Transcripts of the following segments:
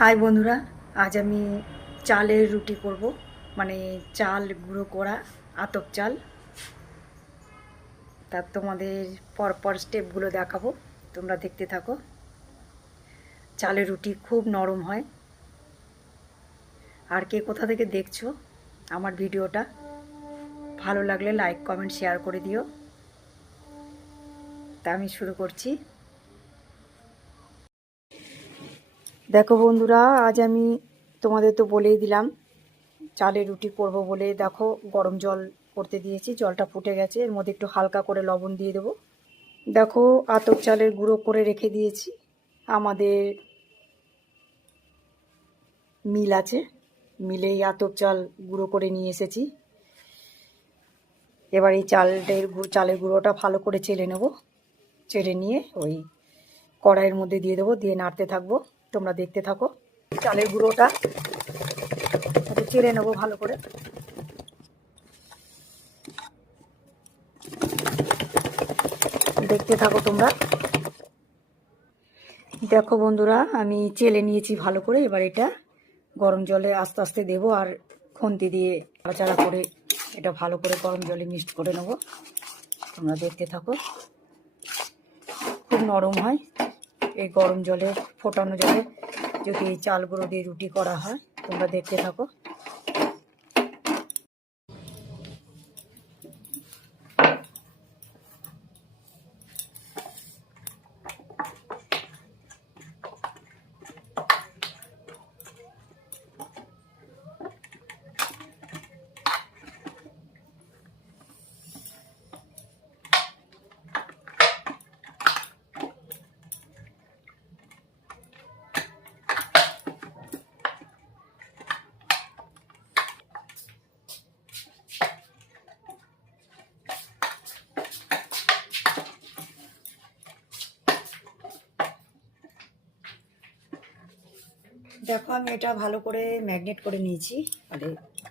High বন্ধুরা, আজ আমি চালের রুটি করব, মানে চাল গুঁড়ো করা আতপ চাল। তার তোমাদের পরপর স্টেপগুলো দেখাবো, তোমরা দেখতে থাকো। চালের রুটি খুব নরম হয়। আর কে কোথা থেকে দেখছো আমার ভিডিওটা, ভালো লাগলে লাইক কমেন্ট শেয়ার করে দিও। তা আমি শুরু করছি। দেখো বন্ধুরা, আজ আমি তোমাদের তো বলেই দিলাম চালের রুটি করব বলে। দেখো গরম জল করতে দিয়েছি, জলটা ফুটে গেছে, এর মধ্যে একটু হালকা করে লবণ দিয়ে দেবো। দেখো আতপ চালের গুঁড়ো করে রেখে দিয়েছি। আমাদের মিল আছে, মিলেই আতপ চাল গুঁড়ো করে নিয়ে এসেছি। এবার এই চালের গুঁড়োটা ভালো করে চেলে নেব। চেলে নিয়ে ওই কড়াইয়ের মধ্যে দিয়ে দেবো, দিয়ে নাড়তে থাকবো। তোমরা দেখতে থাকো। চালের গুঁড়োটা চেলে নেবো ভালো করে। দেখতে থাকো তোমরা। দেখো বন্ধুরা, আমি চেলে নিয়েছি ভালো করে। এবার এটা গরম জলে আস্তে আস্তে দেবো, আর খুন্তি দিয়ে নাড়াচাড়া করে এটা ভালো করে গরম জলে মিক্সড করে নেব। তোমরা দেখতে থাকো। খুব নরম হয় এই গরম জলে, ফোটানো জলে যদি এই চাল গুঁড়ো দিয়ে রুটি করা হয়। তোমরা দেখতে থাকো। দেখো আমি এটা ভালো করে ম্যাগনেট করে নিয়েছি, মানে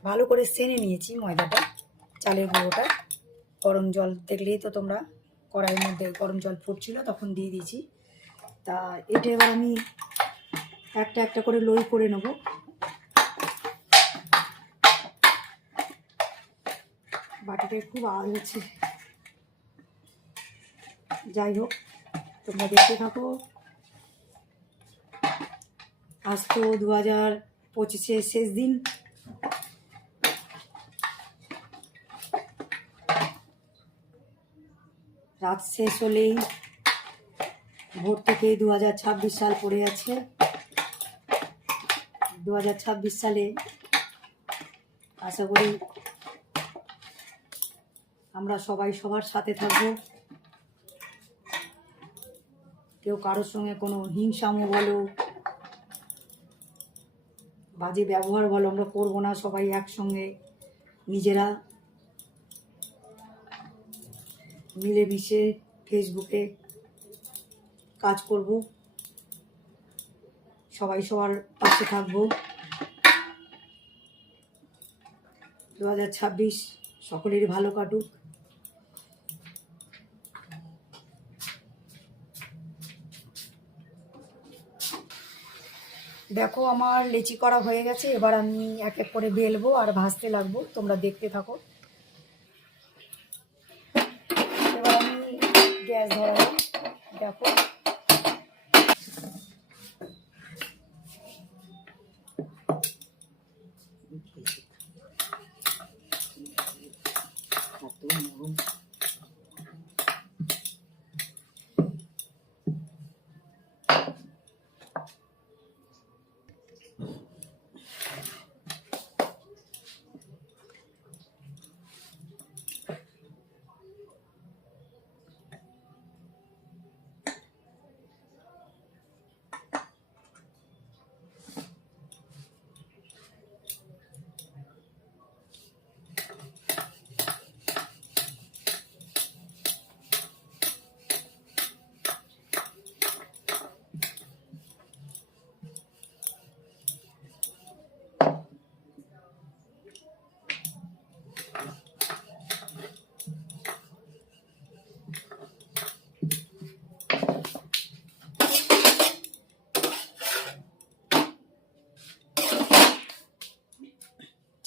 ভালো করে সেনে নিয়েছি ময়দাটা, চালের গুঁড়োটা। গরম জল দেখলেই তো তোমরা, কড়াইয়ের মধ্যে গরম জল ফুটছিল তখন দিয়ে দিয়েছি। তা এটা এবার আমি একটা একটা করে লই করে নেব। বাটিটায় খুব আওয়াজ হচ্ছে, যাই হোক তোমরা দেখতে থাকো। আজ তো 2025-এর শেষ দিন। রাত শেষ হলেই ভোর থেকে 2026 সাল পড়ে যাচ্ছে। 2026 সালে আশা করি আমরা সবাই সবার সাথে থাকবো। কেউ কারোর সঙ্গে কোনো হিংসামো বলো, বাজে ব্যবহার বলো, আমরা করবো না। সবাই একসঙ্গে নিজেরা মিলেমিশে ফেসবুকে কাজ করব, সবাই সবার পাশে থাকবো। 2026 সকলেরই ভালো কাটুক। দেখো আমার লেচি করা হয়ে গেছে। এবার আমি এক এক করে বেলবো আর ভাজতে লাগবো। তোমরা দেখতে থাকো। এবার আমি গ্যাস ধরালাম। দেখো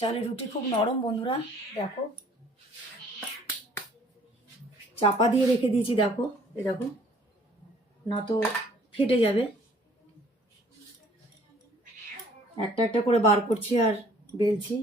চালের রুটি খুব নরম বন্ধুরা, দেখো চাপা দিয়ে রেখে দিয়েছি, দেখো এ দেখো, না তো ফেটে যাবে। একটা একটা করে বার করছি আর বেলছি।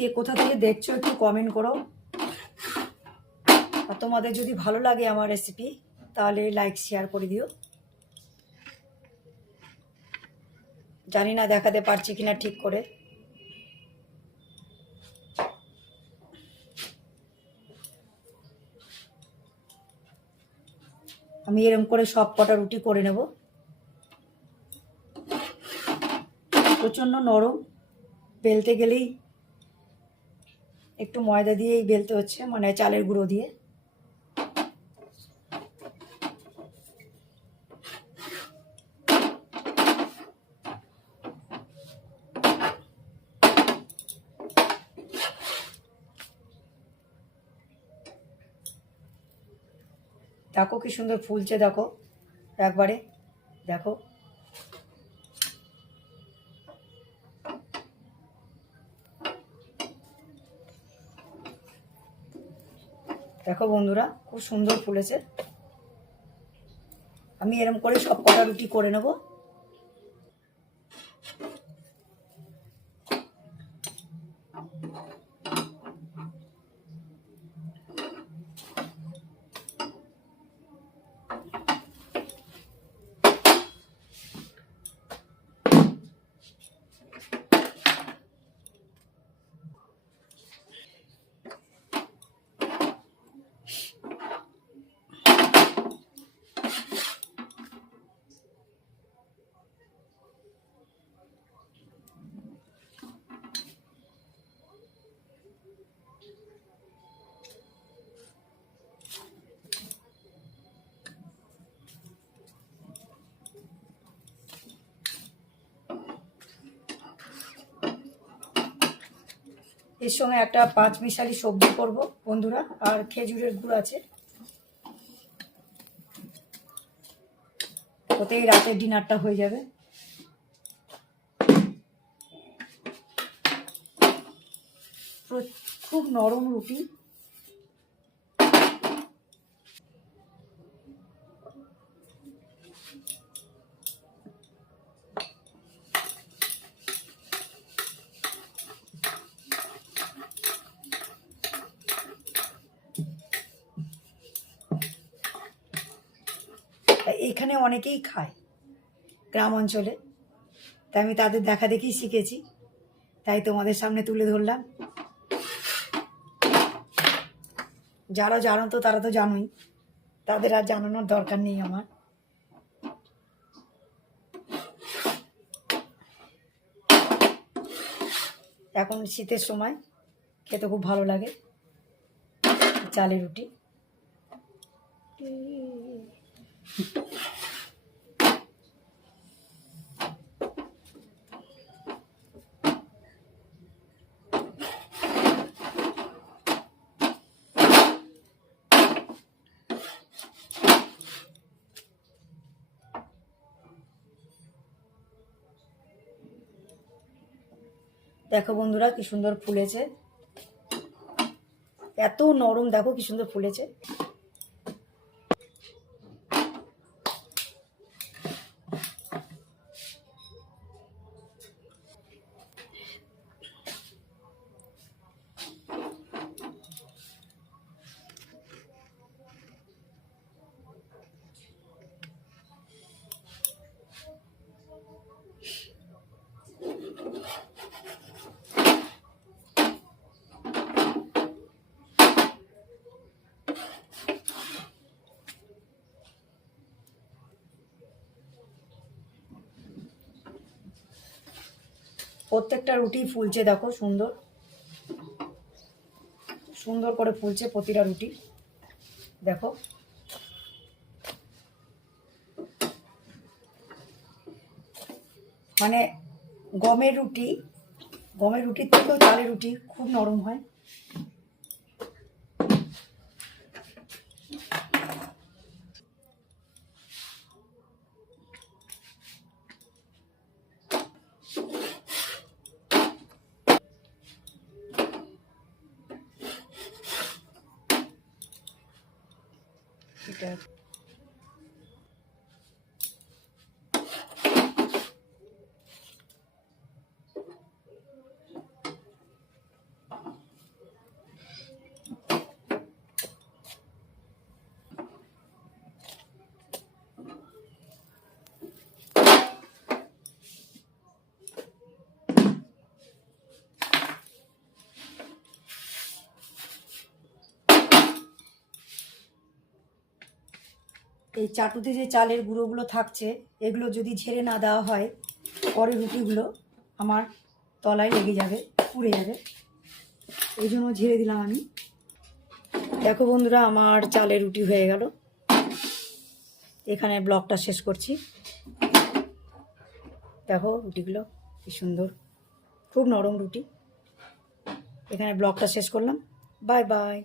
কে কোথা থেকে দেখছো একটু কমেন্ট করো। আর তোমাদের যদি ভালো লাগে আমার রেসিপি তাহলে লাইক শেয়ার করে দিও। জানি না দেখাতে পারছি কিনা ঠিক করে। আমি এরকম করে সব কটা রুটি করে নেব। প্রচণ্ড নরম, বেলতে গেলেই একটু ময়দা দিয়েই বেলতে হচ্ছে, মানে চালের গুঁড়ো দিয়ে। দেখো কি সুন্দর ফুলছে, দেখো একবারে, দেখো দেখো বন্ধুরা, খুব সুন্দর ফুলেছে। আমি এরকম করে সব কটা রুটি করে নেব। এর সঙ্গে একটা 5 মিশালি সবজি করব বন্ধুরা, আর খেজুরের গুড় আছে, ওতেই রাতের ডিনারটা হয়ে যাবে। খুব নরম রুটি। এখানে অনেকেই খায় গ্রাম অঞ্চলে, তাই আমি তাদের দেখা দেখেই শিখেছি, তাই তোমাদের সামনে তুলে ধরলাম। যারা জানো তো তারা তো জানোই, তাদের আর জানানোর দরকার নেই আমার। এখন শীতের সময় খেতে খুব ভালো লাগে চালের রুটি। দেখো বন্ধুরা কি সুন্দর ফুলেছে, এত নরম, দেখো কি সুন্দর ফুলেছে। প্রত্যেকটা রুটি ফুলছে, দেখো সুন্দর সুন্দর করে ফুলছে প্রতিটা রুটি, দেখো। মানে গমের রুটির থেকেও চালের রুটি খুব নরম হয়। এটা এই চাটুতে যে চালের গুঁড়োগুলো থাকছে, এগুলো যদি ঝেড়ে না দেওয়া হয়, পরে রুটিগুলো আমার তলায় লেগে যাবে, পুড়ে যাবে। এই জন্য ঝেড়ে দিলাম আমি। দেখো বন্ধুরা, আমার চালের রুটি হয়ে গেল। এখানে ব্লগটা শেষ করছি। দেখো রুটিগুলো কি সুন্দর, খুব নরম রুটি। এখানে ব্লগটা শেষ করলাম। Bye bye.